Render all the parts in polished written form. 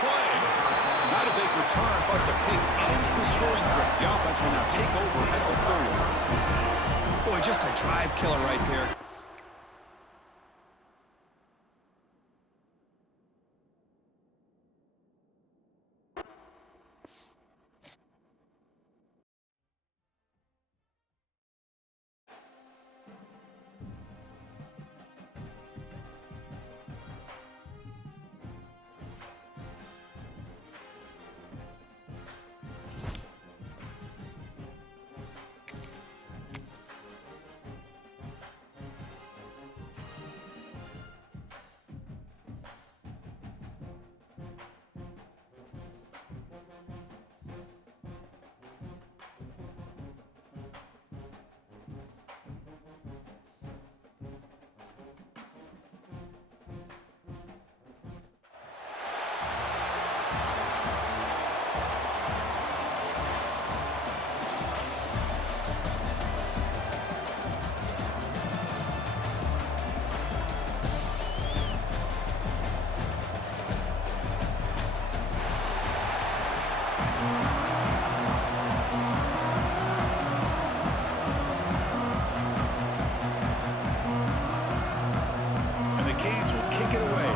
play. Not a big return, but the pick ends the scoring threat. The offense will now take over at the 30. Boy, just a drive killer right there.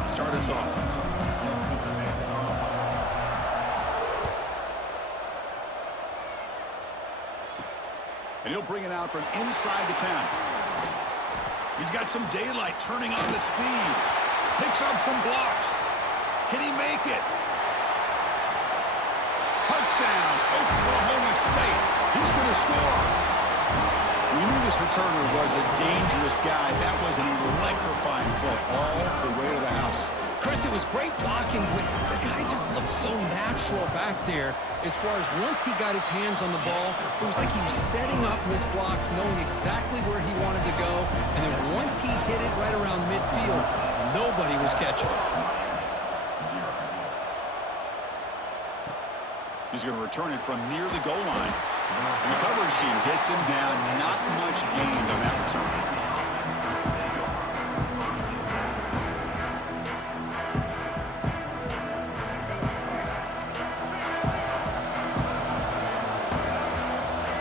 Start us off. And he'll bring it out from inside the 10. He's got some daylight turning on the speed. Picks up some blocks. Can he make it? Touchdown, Oklahoma State. He's going to score. We knew this returner was a dangerous guy. That was an electrifying play all the way to the house. Chris, it was great blocking, but the guy just looked so natural back there. As far as once he got his hands on the ball, it was like he was setting up his blocks, knowing exactly where he wanted to go. And then once he hit it right around midfield, nobody was catching it. He's going to return it from near the goal line. And the coverage team gets him down. Not much gained on that return.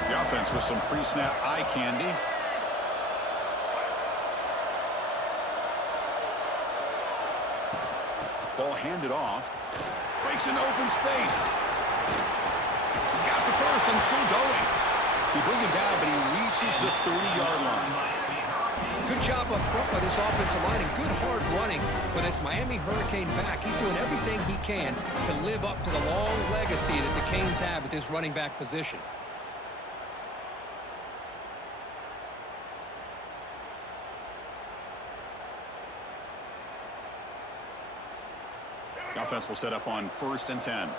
The offense with some pre-snap eye candy. Ball handed off. Breaks into open space. He's got the first and still going. He brings it down, but he reaches the 30-yard line. Good job up front by this offensive line and good hard running. But as Miami Hurricane back, he's doing everything he can to live up to the long legacy that the Canes have at this running back position. The offense will set up on 1st and 10.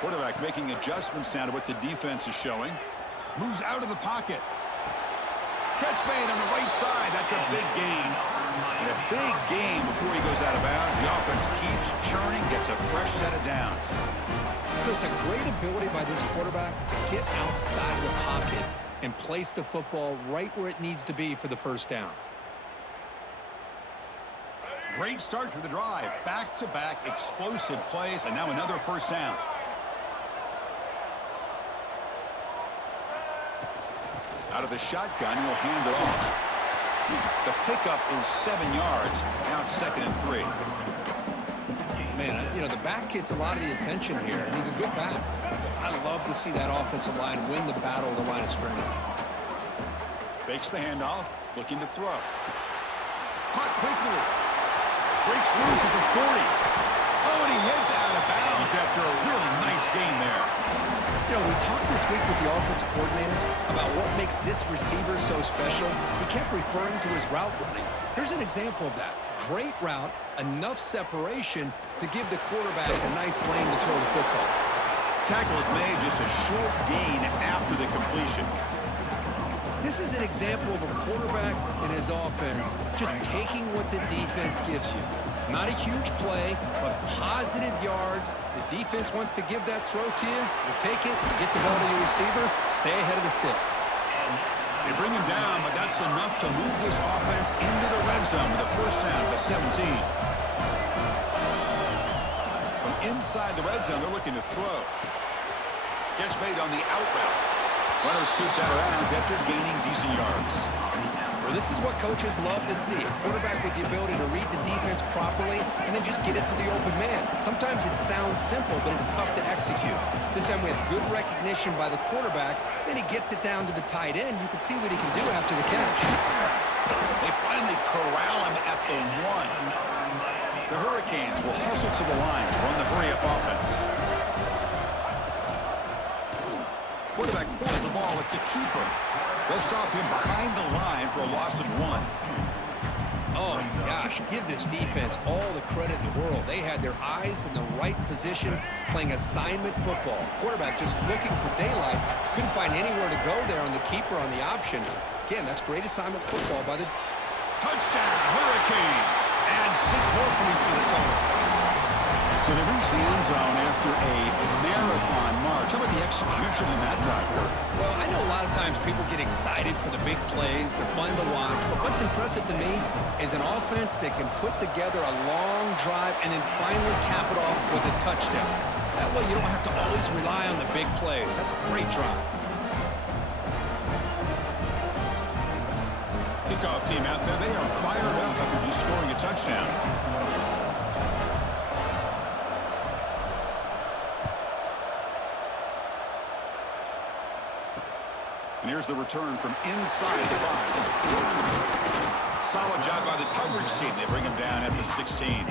Quarterback making adjustments now to what the defense is showing. Moves out of the pocket. Catch made on the right side. That's a big gain. And a big gain before he goes out of bounds. The offense keeps churning, gets a fresh set of downs. Chris, a great ability by this quarterback to get outside of the pocket and place the football right where it needs to be for the first down. Great start to the drive. Back-to-back explosive plays, and now another first down. Out of the shotgun, he'll hand it off. The pickup is 7 yards. Now it's 2nd and 3. Man, you know, the back gets a lot of the attention here, and he's a good back. I love to see that offensive line win the battle of the line of scrimmage. Fakes the handoff, looking to throw. Caught quickly. Breaks loose at the 40. Oh, and he heads out of bounds after a really nice gain there. You know, we talked this week with the offensive coordinator about what makes this receiver so special. He kept referring to his route running. Here's an example of that. Great route, enough separation to give the quarterback a nice lane to throw the football. Tackle is made, just a short gain after the completion. This is an example of a quarterback in his offense just taking what the defense gives you. Not a huge play, but positive yards. The defense wants to give that throw to you. You take it, get the ball to your receiver, stay ahead of the sticks. The They bring him down, but that's enough to move this offense into the red zone with a first down to 17. From inside the red zone, they're looking to throw. Catch made on the out route. Runner scoots out of bounds after gaining decent yards. Well, this is what coaches love to see. A quarterback with the ability to read the defense properly and then just get it to the open man. Sometimes it sounds simple, but it's tough to execute. This time we have good recognition by the quarterback. Then he gets it down to the tight end. You can see what he can do after the catch. They finally corral him at the 1. The Hurricanes will hustle to the line to run the hurry-up offense. Quarterback pulls the ball. It's a keeper. They'll stop him behind the line for a loss of 1. Oh, gosh, give this defense all the credit in the world. They had their eyes in the right position playing assignment football. Quarterback just looking for daylight. Couldn't find anywhere to go there on the keeper on the option. Again, that's great assignment football by the... Touchdown, Hurricanes. Add 6 more points to the total. So they reach the end zone after a marathon march. How about the execution in that drive, Kurt? Well, I know a lot of times people get excited for the big plays. They're fun to watch. But what's impressive to me is an offense that can put together a long drive and then finally cap it off with a touchdown. That way you don't have to always rely on the big plays. That's a great drive. Kickoff team out there. They are fired up after just scoring a touchdown. And here's the return from inside the 5. Solid job by the coverage team. They bring him down at the 16.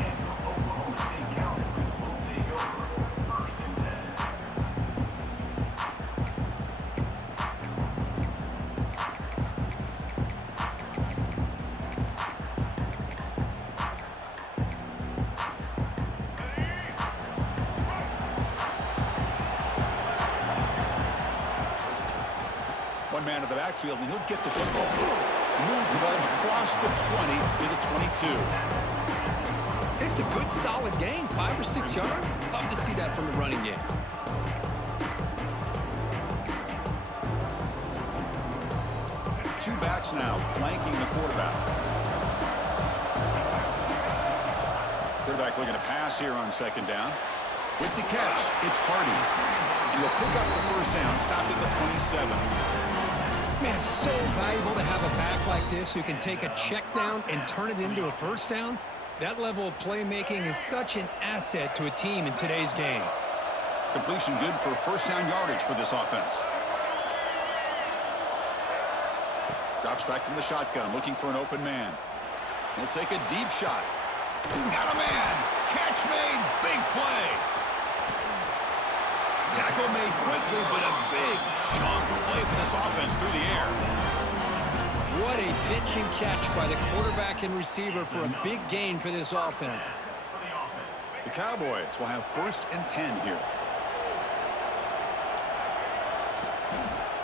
One man in the backfield, and he'll get the football. He moves the ball across the 20 to the 22. It's a good, solid game. 5 or 6 yards. Love to see that from the running game. Two backs now flanking the quarterback. Quarterback looking to pass here on second down. With the catch, it's Hardy. And he'll pick up the first down, stopped at the 27. Man, it's so valuable to have a back like this who can take a check down and turn it into a first down. That level of playmaking is such an asset to a team in today's game. Completion good for first down yardage for this offense. Drops back from the shotgun, looking for an open man. He'll take a deep shot. Got a man. Catch made. Big play. Tackle made quickly, but a big chunk play for this offense through the air. What a pitch and catch by the quarterback and receiver for a big gain for this offense. The Cowboys will have 1st and 10 here.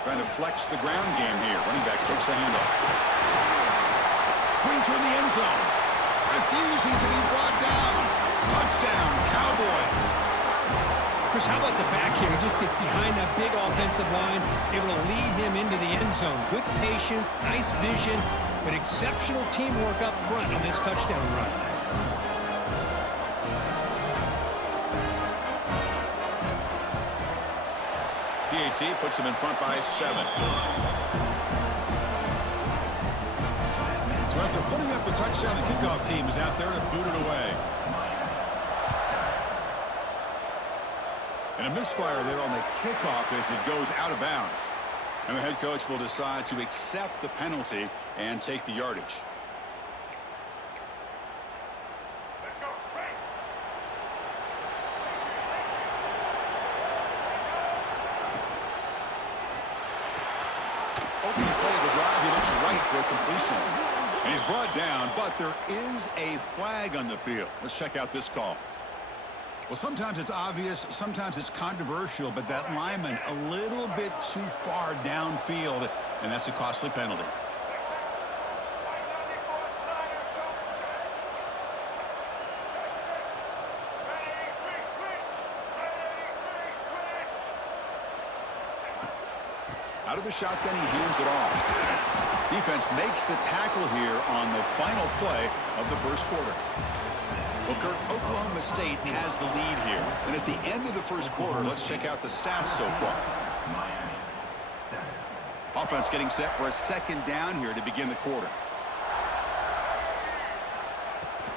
Trying to flex the ground game here. Running back takes the handoff. Green toward the end zone. Refusing to be brought down. Touchdown, Cowboys. Chris, how about the back here? He just gets behind that big offensive line, able to lead him into the end zone. Good patience, nice vision, but exceptional teamwork up front on this touchdown run. PAT puts him in front by 7. So after putting up a touchdown, the kickoff team is out there to boot it away. And a misfire there on the kickoff as it goes out of bounds. And the head coach will decide to accept the penalty and take the yardage. Opening play of the drive, he looks right for a completion. And he's brought down, but there is a flag on the field. Let's check out this call. Well, sometimes it's obvious, sometimes it's controversial, but that lineman a little bit too far downfield, and that's a costly penalty. Out of the shotgun, he hands it off. Defense makes the tackle here on the final play of the first quarter. Well, Kirk, Oklahoma State has the lead here. And at the end of the first quarter, let's check out the stats so far. Offense getting set for a second down here to begin the quarter.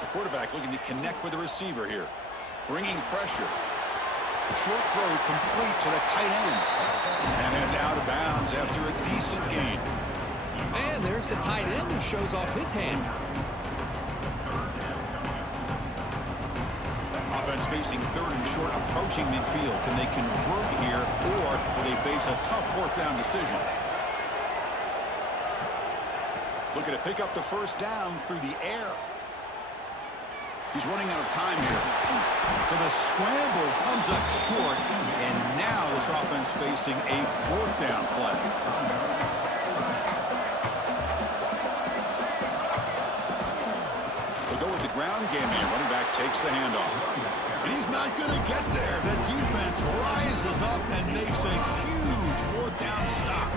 The quarterback looking to connect with the receiver here. Bringing pressure. Short throw complete to the tight end. And heads out of bounds after a decent gain. And there's the tight end who shows off his hands. Offense facing third and short, approaching midfield. Can they convert here, or will they face a tough fourth down decision? Looking to pick up the first down through the air. He's running out of time here. So the scramble comes up short, and now this offense facing a fourth down play. They go with the ground game here. Running back takes the handoff. And he's not going to get there. The defense rises up and makes a huge fourth down stop.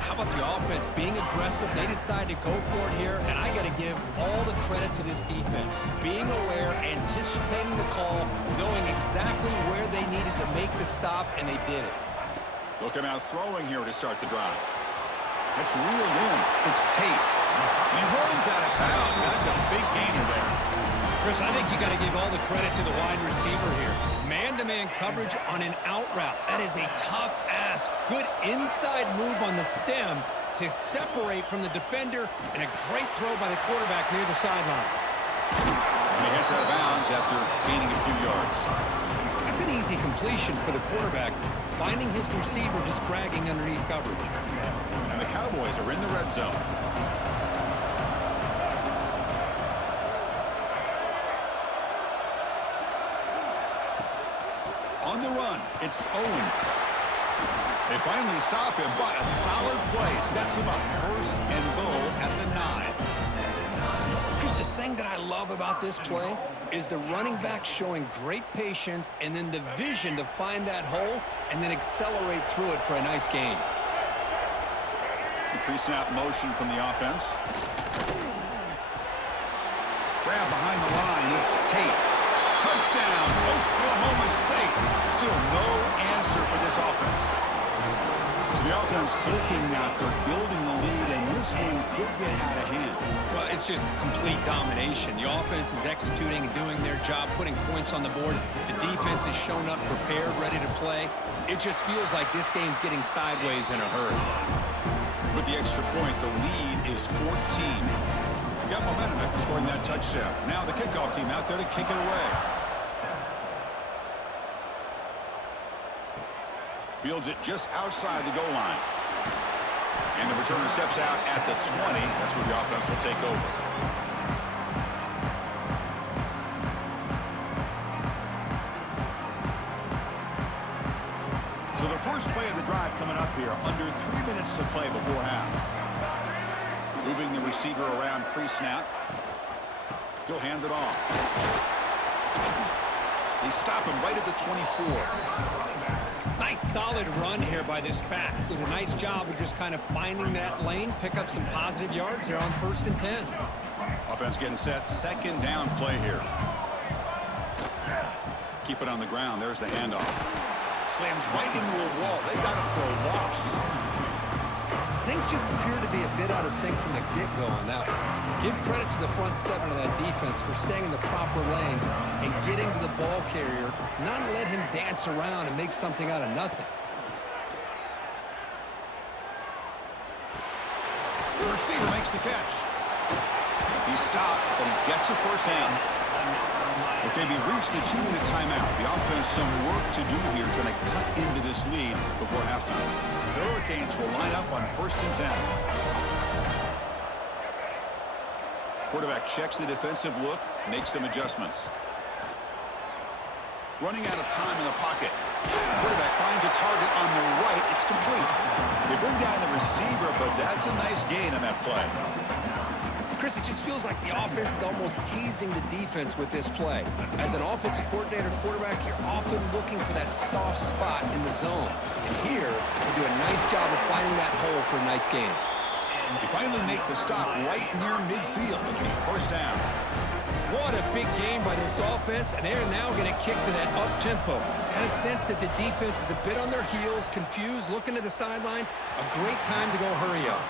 How about the offense being aggressive? They decide to go for it here, and I got to give all the credit to this defense. Being aware, anticipating the call, knowing exactly where they needed to make the stop, and they did it. They'll come out throwing here to start the drive. That's reeled in. It's Tate. And he runs out of bounds. That's a big gainer there. Chris, I think you got to give all the credit to the wide receiver here. Man-to-man coverage on an out route. That is a tough ask. Good inside move on the stem to separate from the defender, and a great throw by the quarterback near the sideline. And he heads out of bounds after gaining a few yards. That's an easy completion for the quarterback, finding his receiver just dragging underneath coverage. And the Cowboys are in the red zone. On the run, it's Owens. They finally stop him, but a solid play sets him up first and goal at the 9. Chris, the thing that I love about this play is the running back showing great patience and then the vision to find that hole and then accelerate through it for a nice gain. Pre-snap motion from the offense. Grab behind the line, it's Tate. Touchdown, Oklahoma State. Still no answer for this offense. So the offense clicking now, Kirk, building the lead, and this one could get out of hand. Well, it's just complete domination. The offense is executing and doing their job, putting points on the board. The defense has shown up prepared, ready to play. It just feels like this game's getting sideways in a hurry. With the extra point, the lead is 14. Got momentum after scoring that touchdown. Now the kickoff team out there to kick it away. Fields it just outside the goal line. And the returner steps out at the 20. That's where the offense will take over. So the first play of the drive coming up here. Under 3 minutes to play before half. Moving the receiver around pre-snap. He'll hand it off. They stop him right at the 24. Nice solid run here by this back. Did a nice job of just kind of finding that lane, pick up some positive yards there on 1st and 10. Offense getting set. Second down play here. Keep it on the ground. There's the handoff. Slams right into a wall. They got him for a loss. Things just appear to be a bit out of sync from the get-go on that one. Give credit to the front seven of that defense for staying in the proper lanes and getting to the ball carrier, not let him dance around and make something out of nothing. The receiver makes the catch. He stopped, but he gets a first down. Okay, we reached the 2-minute timeout. The offense some work to do here, trying to cut into this lead before halftime. The Hurricanes will line up on 1st and 10. Quarterback checks the defensive look, makes some adjustments. Running out of time in the pocket. Quarterback finds a target on the right. It's complete. They bring down the receiver, but that's a nice gain on that play. Chris, it just feels like the offense is almost teasing the defense with this play. As an offensive coordinator quarterback, you're often looking for that soft spot in the zone. And here, they do a nice job of finding that hole for a nice gain. They finally make the stop right near midfield. It'll be first down. What a big game by this offense, and they're now going to kick to that up-tempo. Kind of sense that the defense is a bit on their heels, confused, looking to the sidelines. A great time to go hurry up.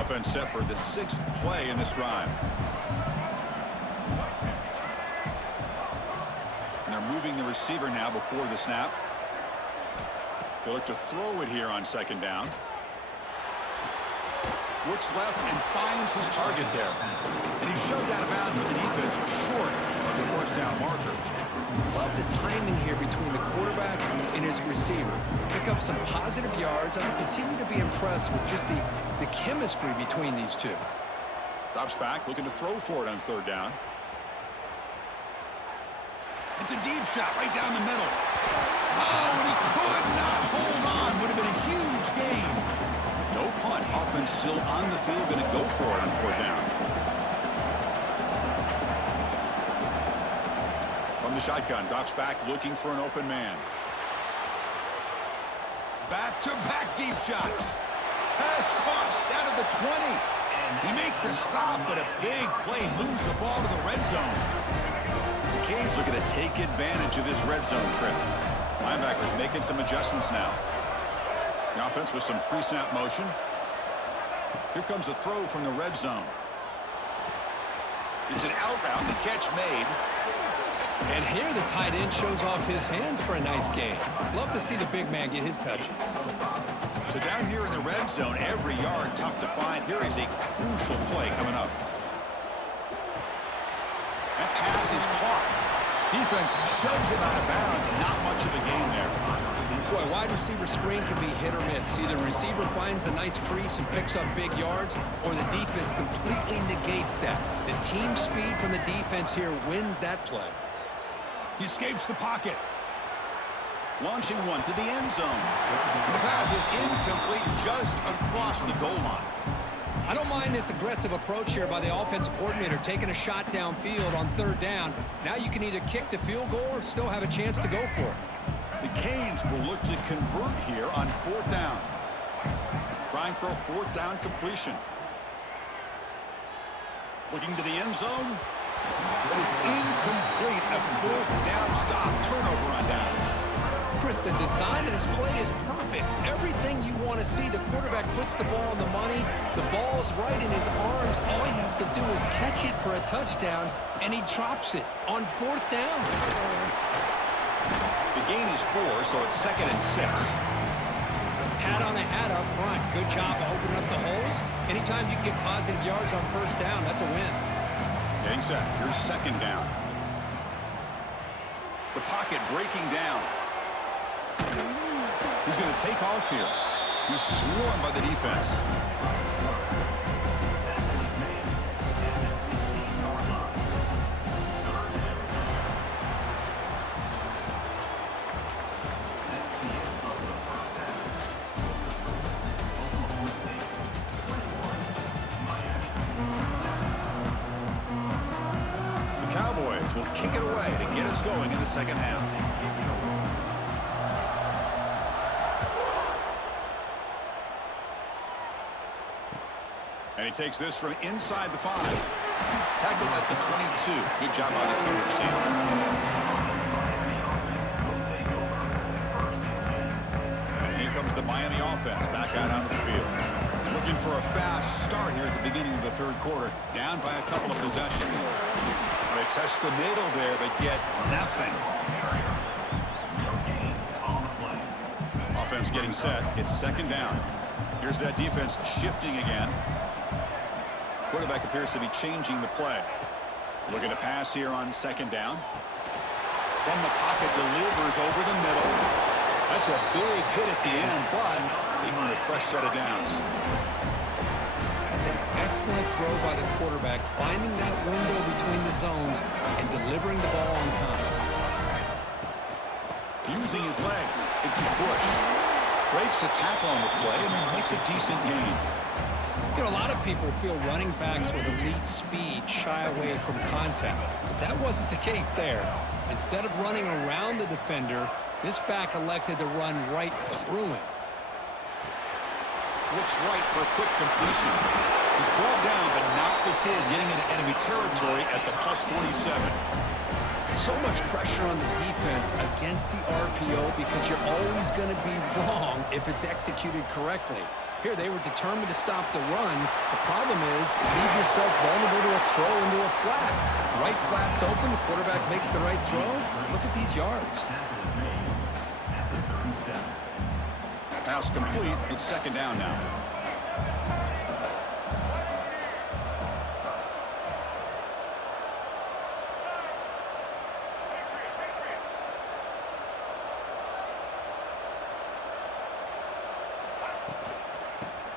Offense set for the 6th play in this drive. And they're moving the receiver now before the snap. They look to throw it here on 2nd down. Looks left and finds his target there. And he's shoved out of bounds with the defense short of the first down marker. Love the timing here between the quarterback and his receiver. Pick up some positive yards. I continue to be impressed with just the chemistry between these two. Drops back, looking to throw for it on 3rd down. It's a deep shot right down the middle. Oh, and he could not hold on. Would have been a huge gain. No punt. Offense still on the field, going to go for it on 4th down. From the shotgun, drops back, looking for an open man. Back-to-back deep shots. Pass caught down to the 20. They make the stop, but a big play moves the ball to the red zone. The Canes looking to take advantage of this red zone trip. Linebackers making some adjustments now. The offense with some pre-snap motion. Here comes a throw from the red zone. It's an out route, the catch made. And here the tight end shows off his hands for a nice gain. Love to see the big man get his touches. So down here in the red zone, every yard tough to find. Here is a crucial play coming up. That pass is caught. Defense shoves him out of bounds. Not much of a gain there. Boy, wide receiver screen can be hit or miss. Either receiver finds a nice crease and picks up big yards, or the defense completely negates that. The team speed from the defense here wins that play. He escapes the pocket. Launching one to the end zone. The pass is incomplete just across the goal line. I don't mind this aggressive approach here by the offensive coordinator, taking a shot downfield on 3rd down. Now you can either kick the field goal or still have a chance to go for it. The Canes will look to convert here on 4th down. Trying for a 4th down completion. Looking to the end zone. But it's incomplete. A 4th down stop. Turnover on downs. Chris, the design of this play is perfect. Everything you want to see. The quarterback puts the ball on the money. The ball is right in his arms. All he has to do is catch it for a touchdown, and he drops it on 4th down. The gain is 4, so it's 2nd and 6. Hat on a hat up front. Good job opening up the holes. Anytime you get positive yards on 1st down, that's a win. Getting set. Here's 2nd down. The pocket breaking down. He's going to take off here. He's swarmed by the defense. The Cowboys will kick it away to get us going in the 2nd half. And he takes this from inside the 5. Tackled at the 22. Good job by the coverage team. And here comes the Miami offense back out onto the field. Looking for a fast start here at the beginning of the 3rd quarter. Down by a couple of possessions. They test the middle there, but get nothing. Offense getting set. It's 2nd down. Here's that defense shifting again. Quarterback appears to be changing the play. Looking to pass here on 2nd down. From the pocket, delivers over the middle. That's a big hit at the end, but they want a fresh set of downs. That's an excellent throw by the quarterback, finding that window between the zones and delivering the ball on time. Using his legs. It's Bush. Breaks a tackle on the play and makes a decent gain. You know, a lot of people feel running backs with elite speed shy away from contact. But that wasn't the case there. Instead of running around the defender, this back elected to run right through him. Looks right for a quick completion. He's brought down, but not before getting into enemy territory at the +47. So much pressure on the defense against the RPO because you're always going to be wrong if it's executed correctly. Here, they were determined to stop the run. The problem is, leave yourself vulnerable to a throw into a flat. Right flat's open, the quarterback makes the right throw. Look at these yards. Pass complete. It's second down now.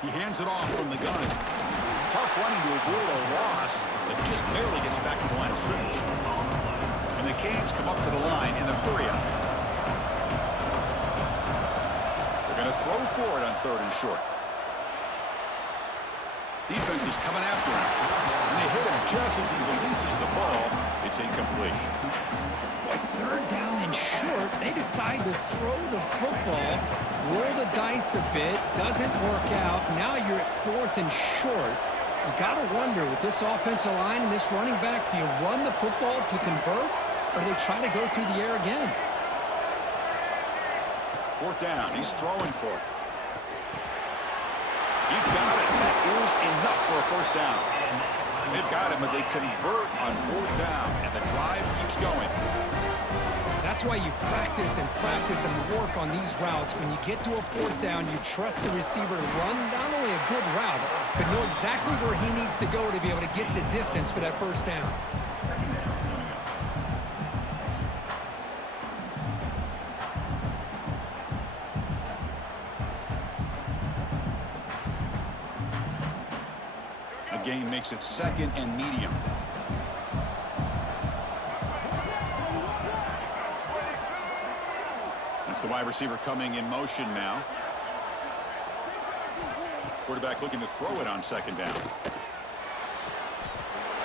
He hands it off from the gun. Tough running to avoid a loss, but just barely gets back to the line of scrimmage. And the Canes come up to the line in the hurry-up. They're going to throw for it on 3rd and short. Defense is coming after him. And they hit him just as he releases the ball. It's incomplete. Boy, 3rd down and short. They decide to throw the football, roll the dice a bit, doesn't work out. Now you're at 4th and short. You got to wonder, with this offensive line and this running back, do you run the football to convert, or do they try to go through the air again? 4th down. He's throwing for it. He's got it. That is enough for a 1st down. They've got him, but they convert on 4th down, and the drive keeps going. That's why you practice and work on these routes. When you get to a 4th down, you trust the receiver to run not only a good route, but know exactly where he needs to go to be able to get the distance for that 1st down. The gain makes it 2nd and medium. It's the wide receiver coming in motion now. Quarterback looking to throw it on 2nd down.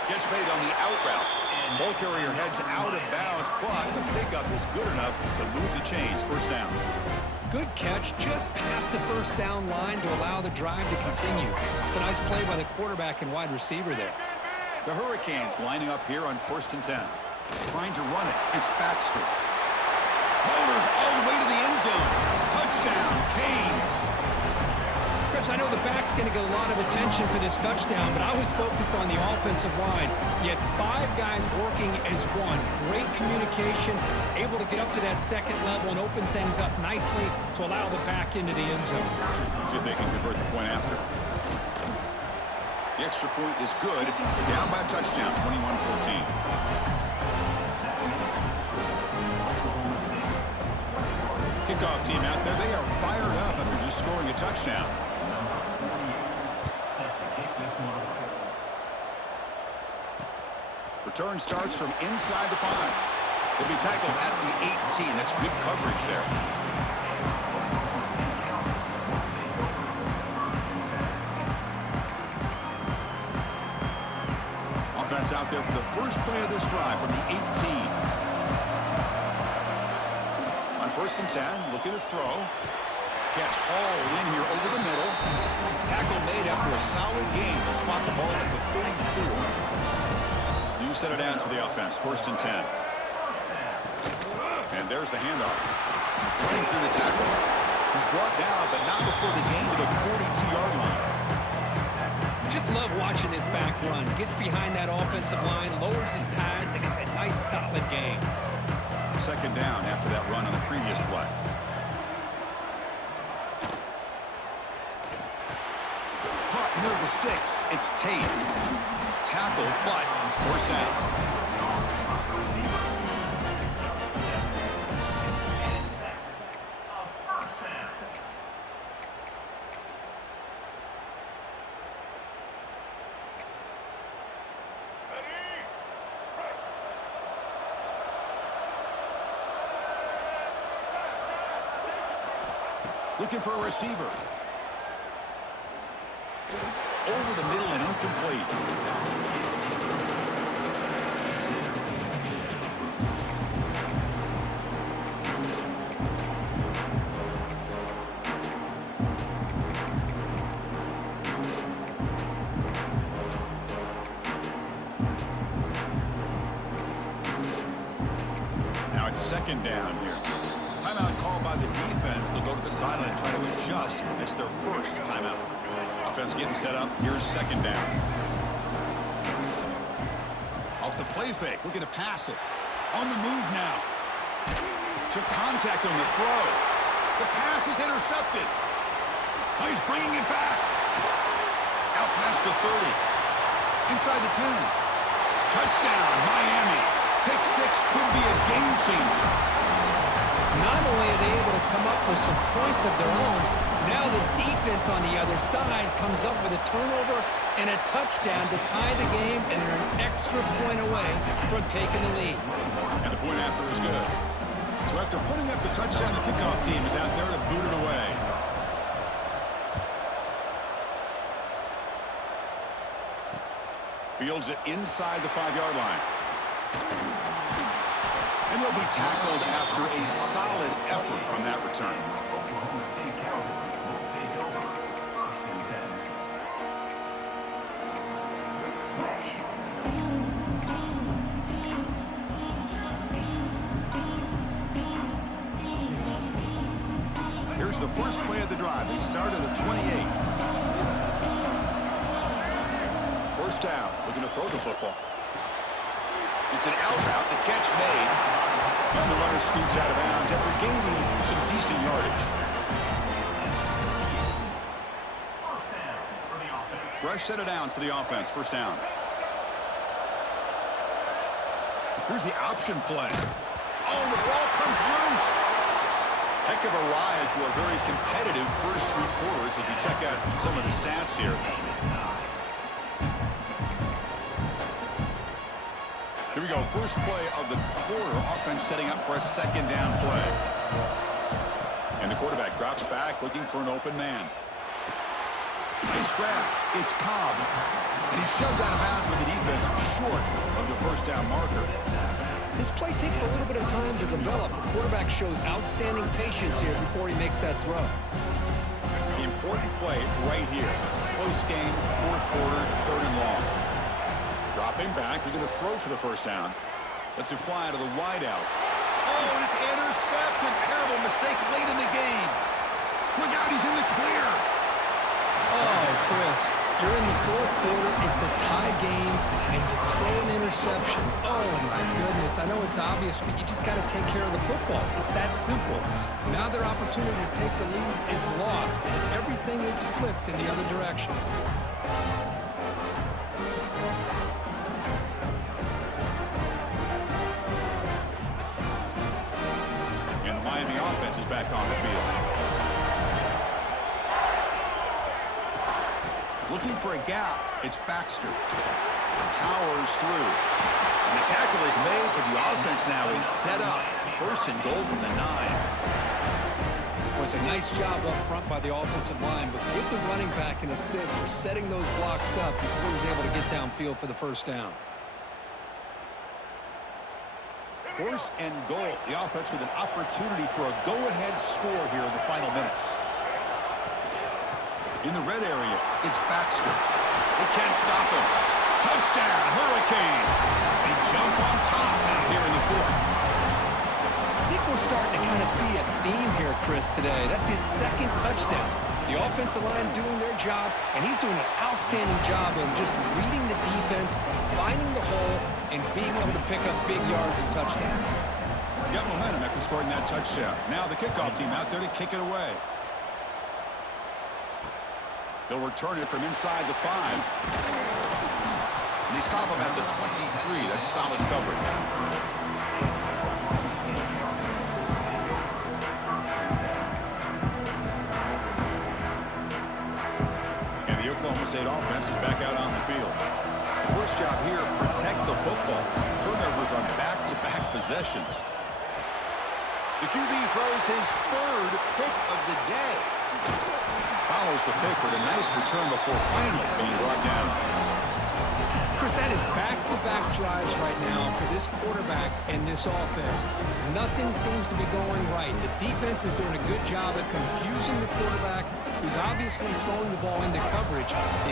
Catch made on the out route. Ball carrier heads out of bounds, but the pickup is good enough to move the chains. 1st down. Good catch just past the 1st down line to allow the drive to continue. It's a nice play by the quarterback and wide receiver there. The Hurricanes lining up here on 1st and 10. Trying to run it. It's Baxter. Motors all the way to the end zone. Touchdown, Canes. Chris, I know the back's going to get a lot of attention for this touchdown, but I was focused on the offensive line. You had 5 guys working as one. Great communication, able to get up to that 2nd level and open things up nicely to allow the back into the end zone. See if they can convert the point after. The extra point is good. They're down by a touchdown, 21-14. Kickoff team out there. They are fired up after just scoring a touchdown. Return starts from inside the 5. They'll be tackled at the 18. That's good coverage there. Offense out there for the first play of this drive from the 18. On 1st and 10, looking to throw. Catch hauled in here over the middle. Tackle made after a solid gain. They'll spot the ball at the 34. New set of downs for the offense. 1st and 10. And there's the handoff. Running through the tackle. He's brought down, but not before the gain to the 42-yard line. Just love watching this back run. Gets behind that offensive line, lowers his pads, and gets a nice solid gain. 2nd down after that run on the previous play. Caught near the sticks. It's Tate. Tackled, but 1st down. Looking for a receiver. Over the middle and incomplete. Now it's second down here. Timeout called by the defense. They'll go to the sideline and try to adjust. It's their first timeout. Offense getting set up. Here's second down. Off the play fake. Looking to pass it. On the move now. Took contact on the throw. The pass is intercepted. Oh, he's bringing it back. Out past the 30. Inside the 10. Touchdown, Miami. Pick six could be a game changer. Not only are they able to come up with some points of their own, now the defense on the other side comes up with a turnover and a touchdown to tie the game, and they're an extra point away from taking the lead. And the point after is good. So after putting up the touchdown, the kickoff team is out there to boot it away. Fields it inside the 5-yard line. And he'll be tackled after a solid effort on that return. Here's the first play of the drive. They start at the 28. First down, looking to throw the football. It's an out route, the catch made. And the runner scoots out of bounds after gaining some decent yardage. Fresh set of downs for the offense, first down. Here's the option play. Oh, the ball comes loose. Heck of a ride through a very competitive first three quarters if you check out some of the stats here. Here we go, first play of the quarter. Offense setting up for a second down play. And the quarterback drops back looking for an open man. Nice grab. It's Cobb. And he's shoved out of bounds with the defense short of the first down marker. This play takes a little bit of time to develop. The quarterback shows outstanding patience here before he makes that throw. The important play right here. Close game, fourth quarter, third and long. Dropping back, they're going to throw for the first down. Lets it fly out of the wideout. Oh, and it's intercepted. Terrible mistake late in the game. Look out, he's in the clear. Oh, Chris, you're in the fourth quarter. It's a tie game, and you throw an interception. Oh, my goodness. I know it's obvious, but you just got to take care of the football. It's that simple. Now their opportunity to take the lead is lost, and everything is flipped in the other direction. And the Miami offense is back on the field. Looking for a gap. It's Baxter. Powers through. And the tackle is made, but the offense now is set up. First and goal from the 9. It was a nice job up front by the offensive line, but give the running back an assist for setting those blocks up before he was able to get downfield for the first down. First and goal. The offense with an opportunity for a go-ahead score here in the final minutes. In the red area, it's Baxter. They can't stop him. Touchdown, Hurricanes. They jump on top out here in the fourth. I think we're starting to kind of see a theme here, Chris, today. That's his second touchdown. The offensive line doing their job, and he's doing an outstanding job of just reading the defense, finding the hole, and being able to pick up big yards and touchdowns. Got momentum after scoring that touchdown. Now the kickoff team out there to kick it away. They'll return it from inside the 5. And they stop him at the 23. That's solid coverage. And the Oklahoma State offense is back out on the field. The first job here, protect the football. Turnovers on back-to-back possessions. The QB throws his third pick of the day. Follows the pick with a nice return before finally being brought down. Chris, that is back-to-back drives right now for this quarterback and this offense. Nothing seems to be going right. The defense is doing a good job of confusing the quarterback, who's obviously throwing the ball into coverage. They